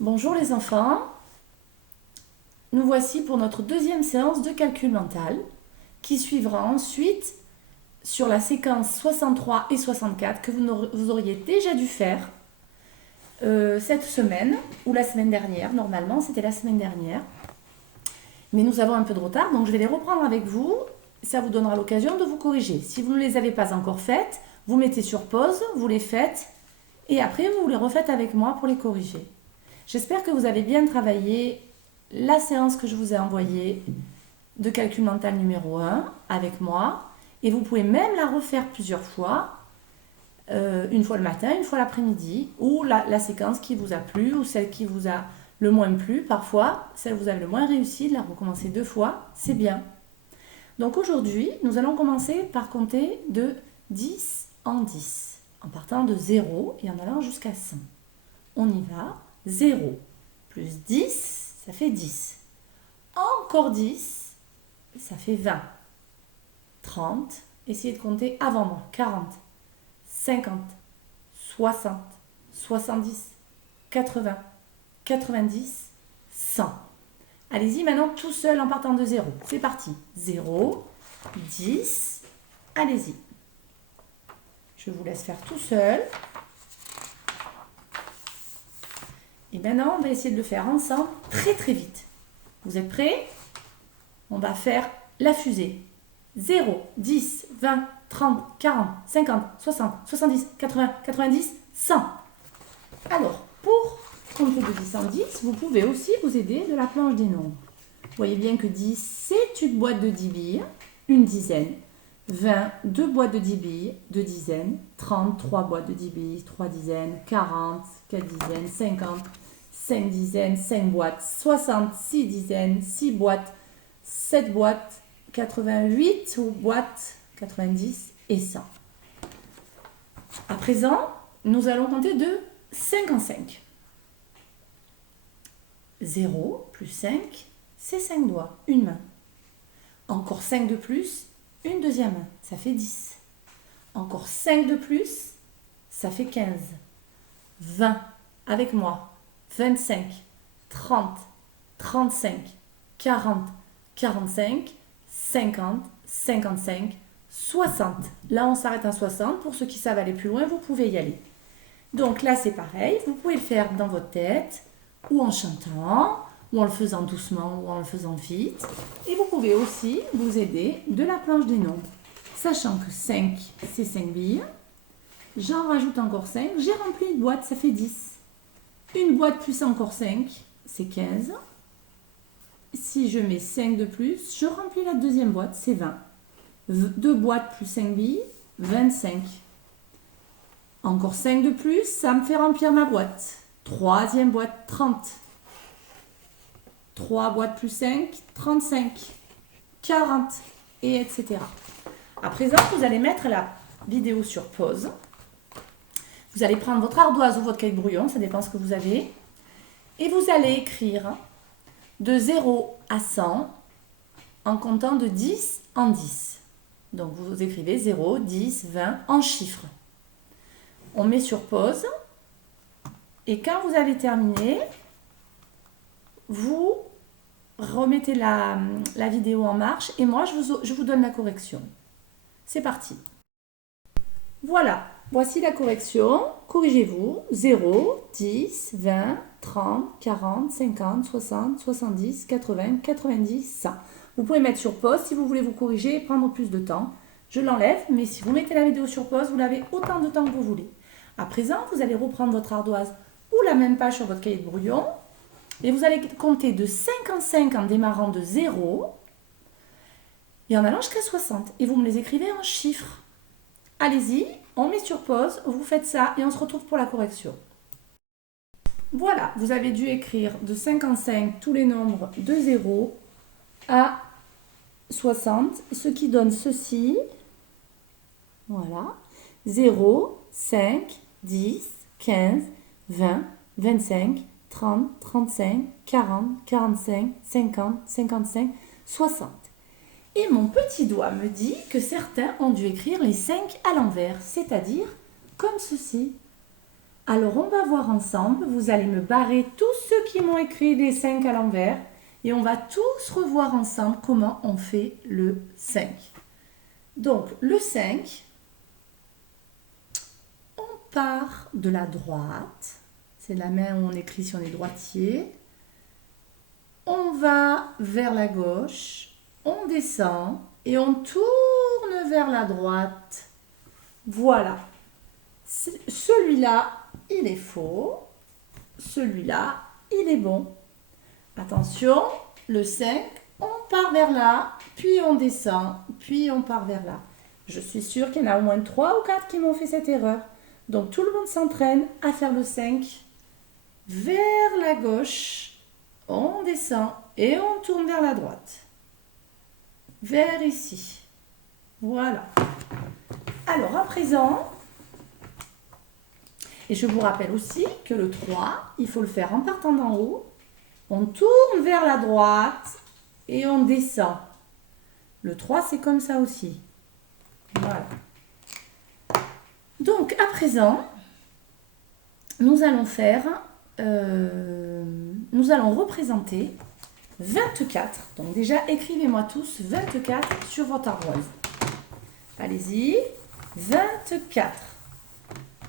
Bonjour les enfants, nous voici pour notre deuxième séance de calcul mental qui suivra ensuite sur la séquence 63 et 64 que vous auriez déjà dû faire cette semaine ou la semaine dernière. Normalement, c'était la semaine dernière. Mais nous avons un peu de retard, donc je vais les reprendre avec vous. Ça vous donnera l'occasion de vous corriger. Si vous ne les avez pas encore faites, vous mettez sur pause, vous les faites et après vous les refaites avec moi pour les corriger. J'espère que vous avez bien travaillé la séance que je vous ai envoyée de calcul mental numéro 1 avec moi. Et vous pouvez même la refaire plusieurs fois, une fois le matin, une fois l'après-midi, ou la séquence qui vous a plu, ou celle qui vous a le moins plu. Parfois, celle que vous avez le moins réussi, de la recommencer 2 fois, c'est bien. Donc aujourd'hui, nous allons commencer par compter de 10 en 10, en partant de 0 et en allant jusqu'à 100. On y va. 0 plus 10, ça fait 10. Encore 10, ça fait 20. 30, essayez de compter avant moi. 40, 50, 60, 70, 80, 90, 100. Allez-y maintenant tout seul en partant de 0. C'est parti. 0, 10, allez-y. Je vous laisse faire tout seul. Et maintenant, on va essayer de le faire ensemble très très vite. Vous êtes prêts? On va faire la fusée. 0, 10, 20, 30, 40, 50, 60, 70, 80, 90, 100. Alors, pour compter de 10 en 10, vous pouvez aussi vous aider de la planche des nombres. Vous voyez bien que 10, c'est une boîte de 10 billes, une dizaine. 20, 2 boîtes de 10 billes, 2 dizaines. 30, 3 boîtes de 10 billes, 3 dizaines. 40, 4 dizaines. 50, 5 dizaines, 5 boîtes. 60, 6 dizaines, 6 boîtes. 7 boîtes, 88 boîtes, 90 et 100. À présent, nous allons compter de 5 en 5. 0 plus 5, c'est 5 doigts, une main. Encore 5 de plus, une deuxième main, ça fait 10. Encore 5 de plus, ça fait 15. 20, avec moi, 25, 30, 35, 40, 45, 50, 55, 60. Là, on s'arrête à 60. Pour ceux qui savent aller plus loin, vous pouvez y aller. Donc là, c'est pareil. Vous pouvez le faire dans votre tête, ou en chantant, ou en le faisant doucement, ou en le faisant vite. Et vous pouvez aussi vous aider de la planche des nombres. Sachant que 5, c'est 5 billes. J'en rajoute encore 5. J'ai rempli une boîte, ça fait 10. Une boîte plus encore 5, c'est 15. Si je mets 5 de plus, je remplis la deuxième boîte, c'est 20. 2 boîtes plus 5 billes, 25. Encore 5 de plus, ça me fait remplir ma boîte. Troisième boîte, 30. 3 boîtes plus 5, 35. 40, et etc. À présent, vous allez mettre la vidéo sur pause. Vous allez prendre votre ardoise ou votre cahier de brouillon, ça dépend ce que vous avez. Et vous allez écrire de 0 à 100 en comptant de 10 en 10. Donc vous écrivez 0, 10, 20 en chiffres. On met sur pause. Et quand vous avez terminé, vous remettez la vidéo en marche et moi je vous donne la correction. C'est parti. Voilà, voici la correction. Corrigez-vous. 0, 10, 20, 30, 40, 50, 60, 70, 80, 90, 100. Vous pouvez mettre sur pause si vous voulez vous corriger et prendre plus de temps. Je l'enlève, mais si vous mettez la vidéo sur pause, vous l'avez autant de temps que vous voulez. À présent, vous allez reprendre votre ardoise ou la même page sur votre cahier de brouillon et vous allez compter de 5 en 5 en démarrant de 0 et en allant jusqu'à 60. Et vous me les écrivez en chiffres. Allez-y, on met sur pause, vous faites ça et on se retrouve pour la correction. Voilà, vous avez dû écrire de 5 en 5 tous les nombres de 0 à 60, ce qui donne ceci. Voilà, 0, 5, 10, 15, 20, 25, 30, 35, 40, 45, 50, 55, 60. Et mon petit doigt me dit que certains ont dû écrire les 5 à l'envers, c'est-à-dire comme ceci. Alors, on va voir ensemble. Vous allez me barrer tous ceux qui m'ont écrit les 5 à l'envers. Et on va tous revoir ensemble comment on fait le 5. Donc, le 5, on part de la droite. C'est la main où on écrit si on est droitier. On va vers la gauche. On descend et on tourne vers la droite. Voilà. Celui-là, il est faux. Celui-là, il est bon. Attention, le 5, on part vers là, puis on descend, puis on part vers là. Je suis sûre qu'il y en a au moins 3 ou 4 qui m'ont fait cette erreur. Donc tout le monde s'entraîne à faire le 5 vers la gauche. On descend et on tourne vers la droite. Vers ici. Voilà. Alors à présent, et je vous rappelle aussi que le 3, il faut le faire en partant d'en haut. On tourne vers la droite et on descend. Le 3, c'est comme ça aussi. Voilà. Donc, à présent, nous allons représenter 24. Donc déjà, écrivez-moi tous 24 sur votre ardoise. Allez-y, 24.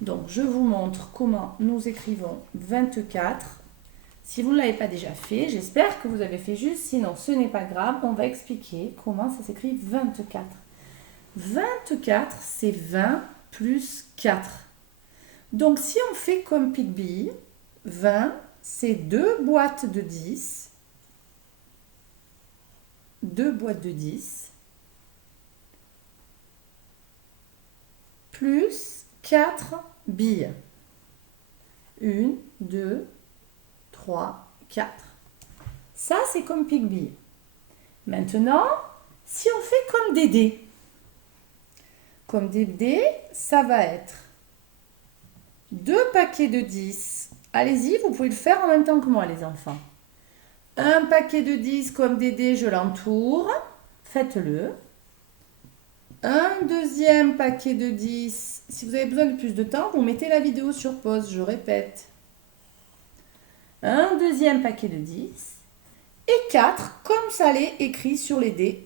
Donc, je vous montre comment nous écrivons 24. Si vous ne l'avez pas déjà fait, j'espère que vous avez fait juste. Sinon, ce n'est pas grave. On va expliquer comment ça s'écrit 24. 24, c'est 20 plus 4. Donc, si on fait comme Pigby, 20, c'est 2 boîtes de 10. 2 boîtes de 10. Plus 4 billes. 1, 2, 3, 4. Ça, c'est comme Pigby. Maintenant, si on fait comme Dédé. Comme Dédé, ça va être 2 paquets de 10. Allez-y, vous pouvez le faire en même temps que moi, les enfants. Un paquet de 10 comme Dédé, je l'entoure. Faites-le. Un deuxième paquet de 10. Si vous avez besoin de plus de temps, vous mettez la vidéo sur pause, je répète. Un deuxième paquet de 10. Et 4, comme ça l'est écrit sur les dés.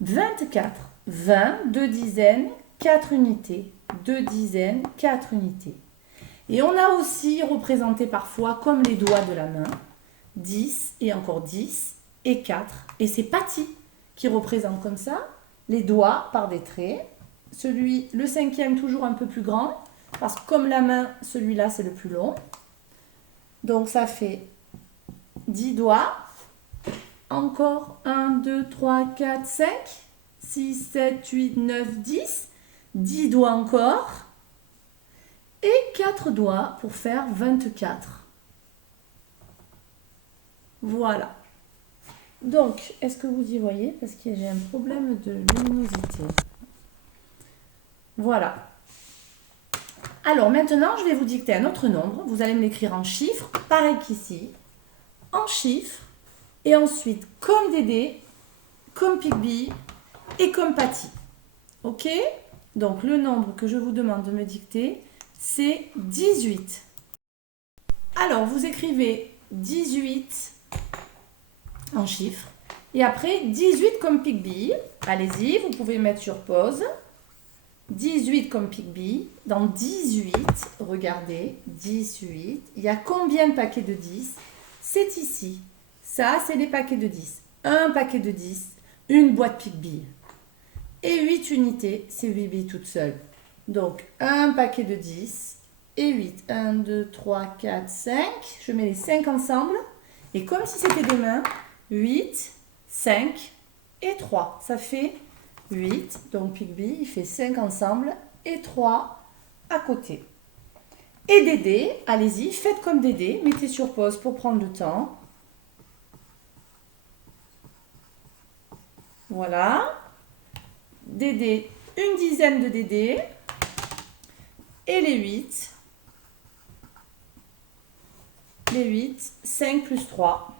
24. 20, 2 dizaines, 4 unités. 2 dizaines, 4 unités. Et on a aussi représenté parfois comme les doigts de la main. 10 et encore 10 et 4. Et c'est Patty qui représente comme ça les doigts par des traits. Le 5e toujours un peu plus grand. Parce que comme la main, celui-là c'est le plus long. Donc ça fait 10 doigts. Encore 1, 2, 3, 4, 5, 6, 7, 8, 9, 10. 10 doigts encore. Et 4 doigts pour faire 24. Voilà. Donc, est-ce que vous y voyez? Parce que j'ai un problème de luminosité. Voilà. Alors maintenant, je vais vous dicter un autre nombre. Vous allez me l'écrire en chiffres, pareil qu'ici. En chiffres. Et ensuite, comme Dédé, comme Pigby et comme Patty. Ok? Donc, le nombre que je vous demande de me dicter, c'est 18. Alors, vous écrivez 18 en chiffres. Et après, 18 comme Pigby. Allez-y, vous pouvez mettre sur pause. 18 comme Pigby. Dans 18, regardez, 18. Il y a combien de paquets de 10? C'est ici. Ça, c'est les paquets de 10. Un paquet de 10, une boîte Pigby. Et 8 unités, c'est 8 billes toutes seules. Donc, un paquet de 10 et 8. 1, 2, 3, 4, 5. Je mets les 5 ensemble. Et comme si c'était des mains, 8, 5 et 3. Ça fait 8. Donc, Pigby, il fait 5 ensemble et 3 à côté. Et Dédé, allez-y, faites comme Dédé. Mettez sur pause pour prendre le temps. Voilà. Dédé, une dizaine de Dédé. Et les 8. Les 8, 5 plus 3.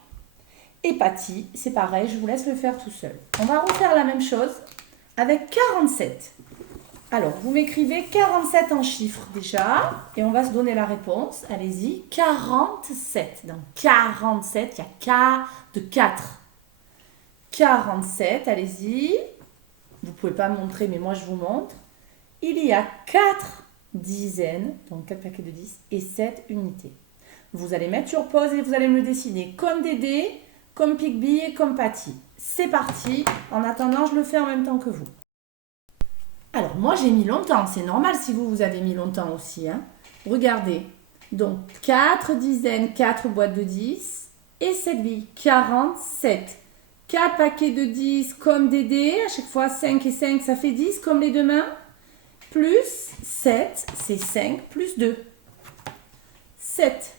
Et Patty, c'est pareil, je vous laisse le faire tout seul. On va refaire la même chose avec 47. Alors, vous m'écrivez 47 en chiffres déjà, et on va se donner la réponse. Allez-y, 47. Dans 47, il y a K de 4. 47, allez-y. Vous ne pouvez pas me montrer, mais moi je vous montre. Il y a 4 dizaines, donc 4 paquets de 10, et 7 unités. Vous allez mettre sur pause et vous allez me le dessiner comme Dédé, comme Pigby et comme Patty. C'est parti. En attendant, je le fais en même temps que vous. Alors, moi, j'ai mis longtemps. C'est normal si vous avez mis longtemps aussi. Hein. Regardez. Donc, 4 dizaines, 4 boîtes de 10 et 7 billes. 47. 4 paquets de 10 comme Dédé. À chaque fois, 5 et 5, ça fait 10 comme les deux mains. Plus 7, c'est 5 plus 2. 7.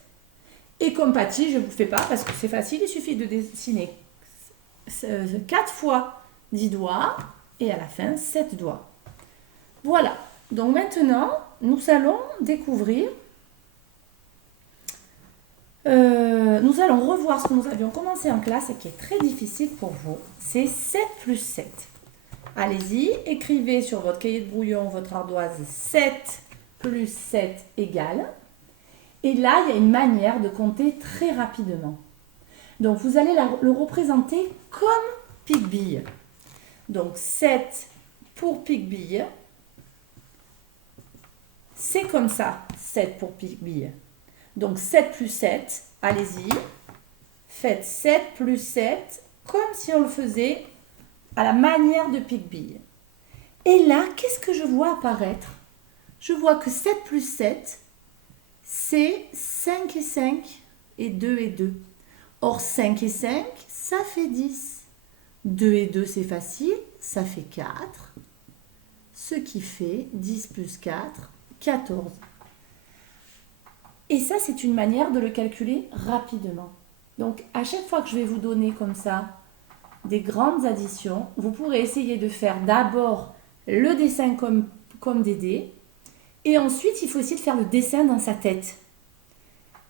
Et comme Patty, je ne vous fais pas parce que c'est facile. Il suffit de dessiner 4 fois 10 doigts et à la fin, 7 doigts. Voilà, donc maintenant, nous allons découvrir, nous allons revoir ce que nous avions commencé en classe et qui est très difficile pour vous. C'est 7 plus 7. Allez-y, écrivez sur votre cahier de brouillon, votre ardoise, 7 plus 7 égale. Et là, il y a une manière de compter très rapidement. Donc, vous allez le représenter comme Pigby. Donc, 7 pour Pigby. C'est comme ça, 7 pour Pigby. Donc 7 plus 7, allez-y. Faites 7 plus 7 comme si on le faisait à la manière de Pigby. Et là, qu'est-ce que je vois apparaître? Je vois que 7 plus 7, c'est 5 et 5 et 2 et 2. Or 5 et 5, ça fait 10. 2 et 2, c'est facile, ça fait 4. Ce qui fait 10 plus 4, 14. Et ça, c'est une manière de le calculer rapidement. Donc, à chaque fois que je vais vous donner comme ça des grandes additions, vous pourrez essayer de faire d'abord le dessin comme Dédé. Et ensuite, il faut essayer de faire le dessin dans sa tête.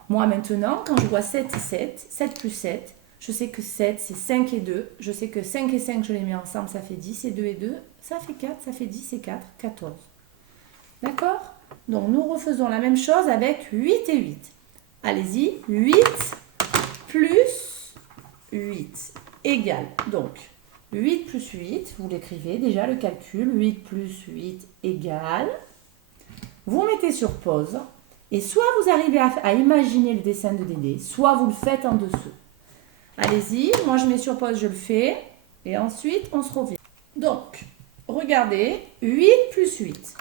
Moi, maintenant, quand je vois 7 et 7, 7 plus 7, je sais que 7, c'est 5 et 2. Je sais que 5 et 5, je les mets ensemble, ça fait 10. Et 2 et 2, ça fait 4. Ça fait 10 et 4, 14. D'accord? Donc, nous refaisons la même chose avec 8 et 8. Allez-y, 8 plus 8 égale. Donc, 8 plus 8, vous l'écrivez déjà le calcul. 8 plus 8 égale. Vous mettez sur pause. Et soit vous arrivez à imaginer le dessin de Dédé, soit vous le faites en dessous. Allez-y, moi je mets sur pause, je le fais. Et ensuite, on se revient. Donc, regardez, 8 plus 8.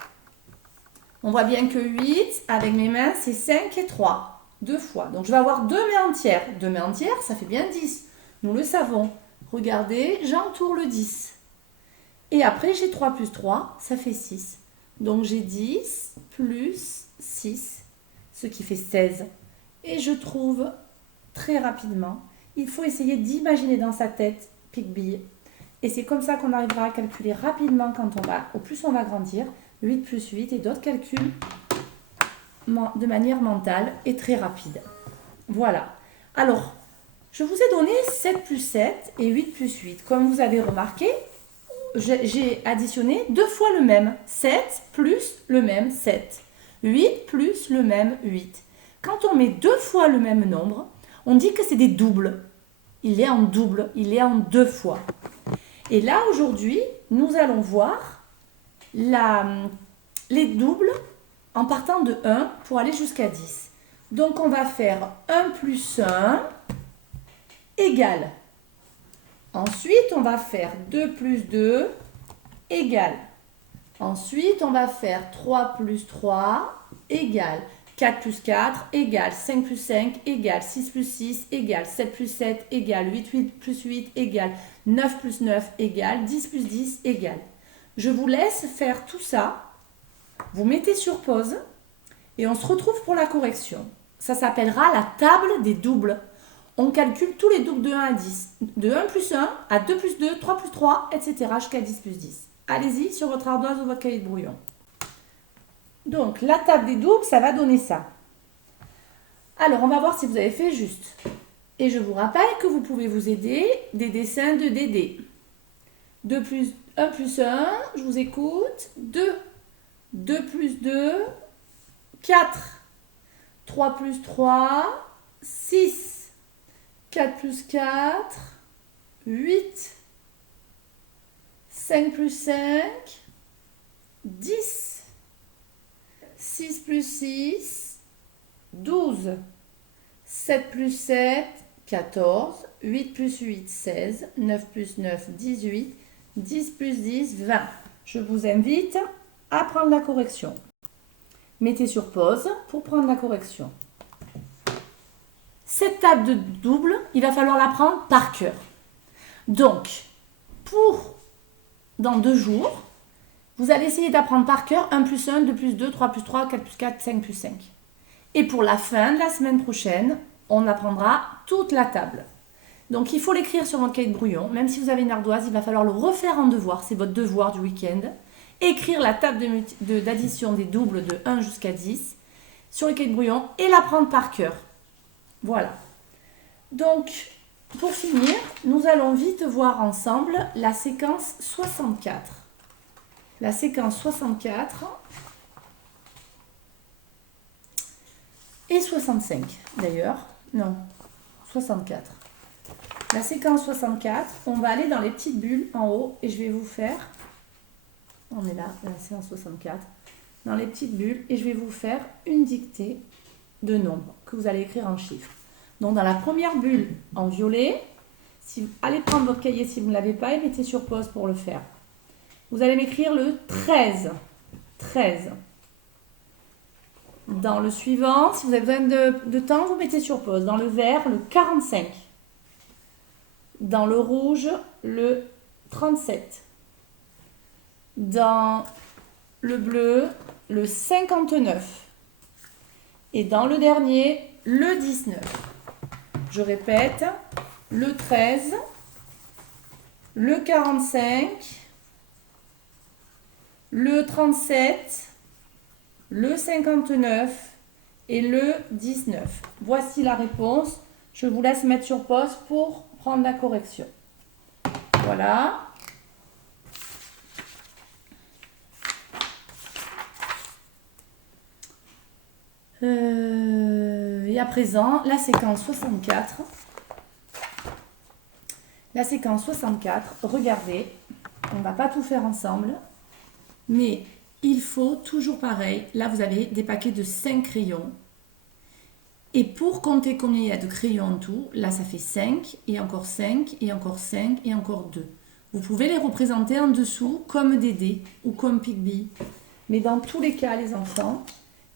On voit bien que 8, avec mes mains, c'est 5 et 3. 2 fois. Donc, je vais avoir 2 mains entières. 2 mains entières, ça fait bien 10. Nous le savons. Regardez, j'entoure le 10. Et après, j'ai 3 plus 3, ça fait 6. Donc, j'ai 10 plus 6, ce qui fait 16. Et je trouve très rapidement, il faut essayer d'imaginer dans sa tête Pigby. Et c'est comme ça qu'on arrivera à calculer rapidement quand on va, au plus on va grandir, 8 plus 8 et d'autres calculs de manière mentale et très rapide. Voilà. Alors, je vous ai donné 7 plus 7 et 8 plus 8. Comme vous avez remarqué, j'ai additionné 2 fois le même. 7 plus le même 7. 8 plus le même 8. Quand on met 2 fois le même nombre, on dit que c'est des doubles. Il est en double, il est en 2 fois. Et là, aujourd'hui, nous allons voir les doubles en partant de 1 pour aller jusqu'à 10. Donc, on va faire 1 plus 1 égale. Ensuite, on va faire 2 plus 2 égale. Ensuite, on va faire 3 plus 3 égale. 4 plus 4 égale. 5 plus 5 égale. 6 plus 6 égale. 7 plus 7 égale. 8 plus 8 égale. 9 plus 9 égale. 10 plus 10 égale. Je vous laisse faire tout ça. Vous mettez sur pause et on se retrouve pour la correction. Ça s'appellera la table des doubles. On calcule tous les doubles de 1 à 10. De 1 plus 1 à 2 plus 2, 3 plus 3, etc. jusqu'à 10 plus 10. Allez-y sur votre ardoise ou votre cahier de brouillon. Donc, la table des doubles, ça va donner ça. Alors, on va voir si vous avez fait juste. Et je vous rappelle que vous pouvez vous aider des dessins de Dédé. 1 plus 1, je vous écoute. 2 2 plus 2, 4. 3 plus 3, 6. 4 plus 4, 8. 5 plus 5, 10. 6 plus 6, 12. 7 plus 7, 14. 8 plus 8, 16. 9 plus 9, 18. 10 plus 10, 20. Je vous invite à prendre la correction. Mettez sur pause pour prendre la correction. Cette table de double, il va falloir la prendre par cœur. Donc, dans 2 jours, vous allez essayer d'apprendre par cœur 1 plus 1, 2 plus 2, 3 plus 3, 4 plus 4, 5 plus 5. Et pour la fin de la semaine prochaine, on apprendra toute la table. Donc, il faut l'écrire sur votre cahier de brouillon. Même si vous avez une ardoise, il va falloir le refaire en devoir. C'est votre devoir du week-end. Écrire la table d'addition des doubles de 1 jusqu'à 10 sur le cahier de brouillon et l'apprendre par cœur. Voilà. Donc, pour finir, nous allons vite voir ensemble la séquence 64. La séquence 64 et 65 d'ailleurs. Non, 64. La séquence 64, on va aller dans les petites bulles en haut et je vais vous faire, on est là, la séquence 64, dans les petites bulles et je vais vous faire une dictée de nombres que vous allez écrire en chiffres. Donc dans la première bulle en violet, allez prendre votre cahier si vous ne l'avez pas et mettez sur pause pour le faire. Vous allez m'écrire le 13. 13. Dans le suivant, si vous avez besoin de temps, vous mettez sur pause. Dans le vert, le 45. Dans le rouge, le 37. Dans le bleu, le 59. Et dans le dernier, le 19. Je répète, le 13, le 45, le 37, le 59 et le 19. Voici la réponse. Je vous laisse mettre sur pause pour prendre la correction. Voilà. Et à présent, la séquence 64. La séquence 64, regardez, on ne va pas tout faire ensemble, mais il faut toujours pareil. Là, vous avez des paquets de 5 crayons. Et pour compter combien il y a de crayons en tout, là, ça fait 5, et encore 5, et encore 5, et encore 2. Vous pouvez les représenter en dessous comme des dés ou comme pique-billes. Mais dans tous les cas, les enfants,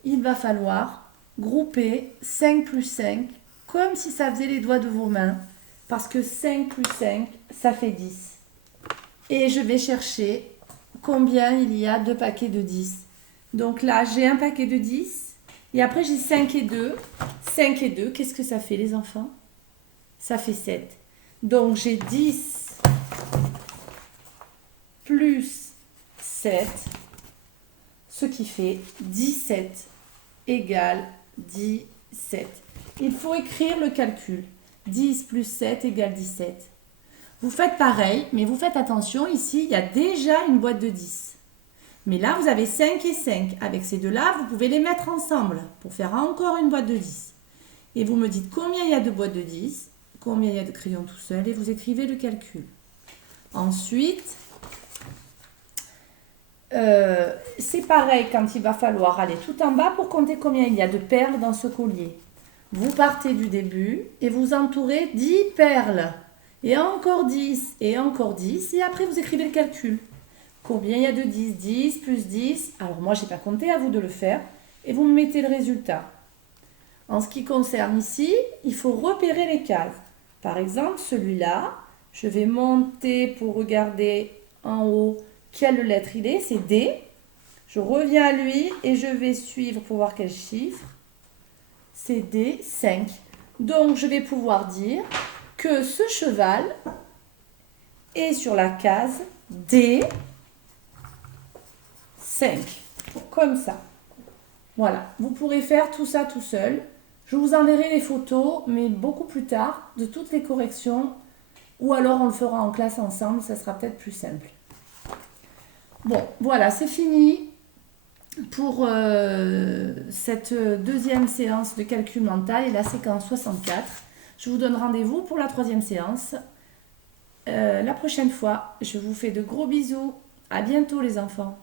il va falloir grouper 5 plus 5, comme si ça faisait les doigts de vos mains, parce que 5 plus 5, ça fait 10. Et je vais chercher combien il y a de paquets de 10. Donc là, j'ai un paquet de 10, et après j'ai 5 et 2. 5 et 2, qu'est-ce que ça fait les enfants? Ça fait 7. Donc j'ai 10 plus 7, ce qui fait 17 égale 17. Il faut écrire le calcul. 10 plus 7 égale 17. Vous faites pareil, mais vous faites attention, ici, il y a déjà une boîte de 10. Mais là, vous avez 5 et 5. Avec ces deux-là, vous pouvez les mettre ensemble pour faire encore une boîte de 10. Et vous me dites combien il y a de boîtes de 10, combien il y a de crayons tout seul, et vous écrivez le calcul. Ensuite, c'est pareil quand il va falloir aller tout en bas pour compter combien il y a de perles dans ce collier. Vous partez du début et vous entourez 10 perles. Et encore 10, et encore 10, et après vous écrivez le calcul. Combien il y a de 10? 10 plus 10. Alors moi, je n'ai pas compté, à vous de le faire. Et vous me mettez le résultat. En ce qui concerne ici, il faut repérer les cases. Par exemple, celui-là, je vais monter pour regarder en haut quelle lettre il est. C'est D. Je reviens à lui et je vais suivre pour voir quel chiffre. C'est D, 5. Donc, je vais pouvoir dire que ce cheval est sur la case D5. Comme ça. Voilà. Vous pourrez faire tout ça tout seul. Je vous enverrai les photos, mais beaucoup plus tard, de toutes les corrections. Ou alors, on le fera en classe ensemble. Ça sera peut-être plus simple. Bon, voilà, c'est fini. pour cette deuxième séance de calcul mental et la séquence 64. Je vous donne rendez-vous pour la troisième séance la prochaine fois. Je vous fais de gros bisous. À bientôt les enfants.